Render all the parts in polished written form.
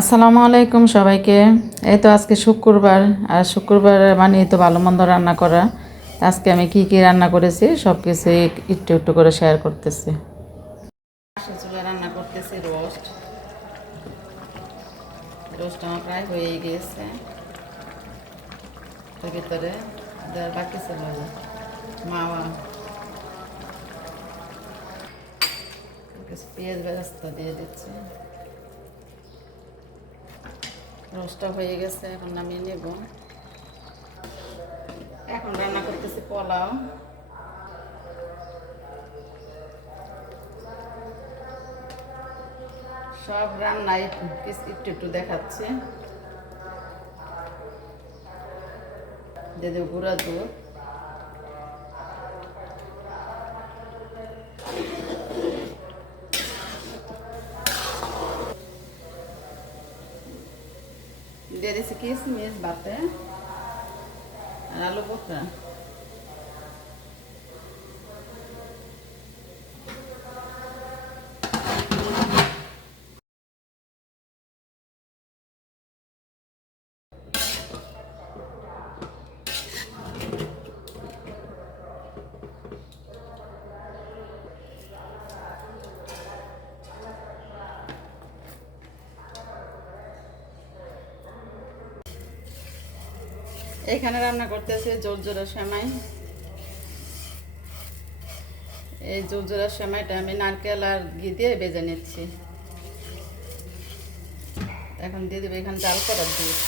আসসালামু আলাইকুম সবাইকে। এই তো আজকে শুক্রবার, আর শুক্রবার মানে তো ভালো মন্দ রান্না করা। আজকে আমি কি কি রান্না করেছি সব কিছু একটু একটু করে শেয়ার করতেছি। চুলা রান্না করতেছি রোস্ট। রোস্ট আমার প্রায় হয়ে গিয়েছে। তার ভিতরে বাকি ছিল মাওয়া, পেঁয়াজ বেরেস্তা দিয়ে দিচ্ছি। রোস্টটা হয়ে গেছে, এখন নামিয়ে নেব। এখন রান্না করতেছি পোলাও। সব রান্নায় একটু একটু দেখাচ্ছে। দিয়ে দেবো গুঁড়া দুধ, দিয়ে দিচ্ছি কিশমিশ বাতে আর আলু বোখরা। এখানে রান্না করতেছে জোরজোরা সেমাই। এই জোরজোরা সেমাইটা আমি নারকেল আর ঘি দিয়ে ভেজে নিচ্ছি। এখন দিয়ে দেবো এখানে জাল করার দুধ।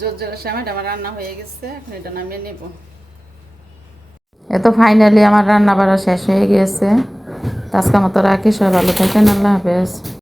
জোরজোরা সেমাইটা আমার রান্না হয়ে গেছে, এখন এটা নামিয়ে নেব। এত ফাইনালি আমার রান্না বাড়া শেষ হয়ে গিয়েছে। আজকের মতো রাখি, সবাই ভালো থাকেন, আল্লাহ হাফেজ।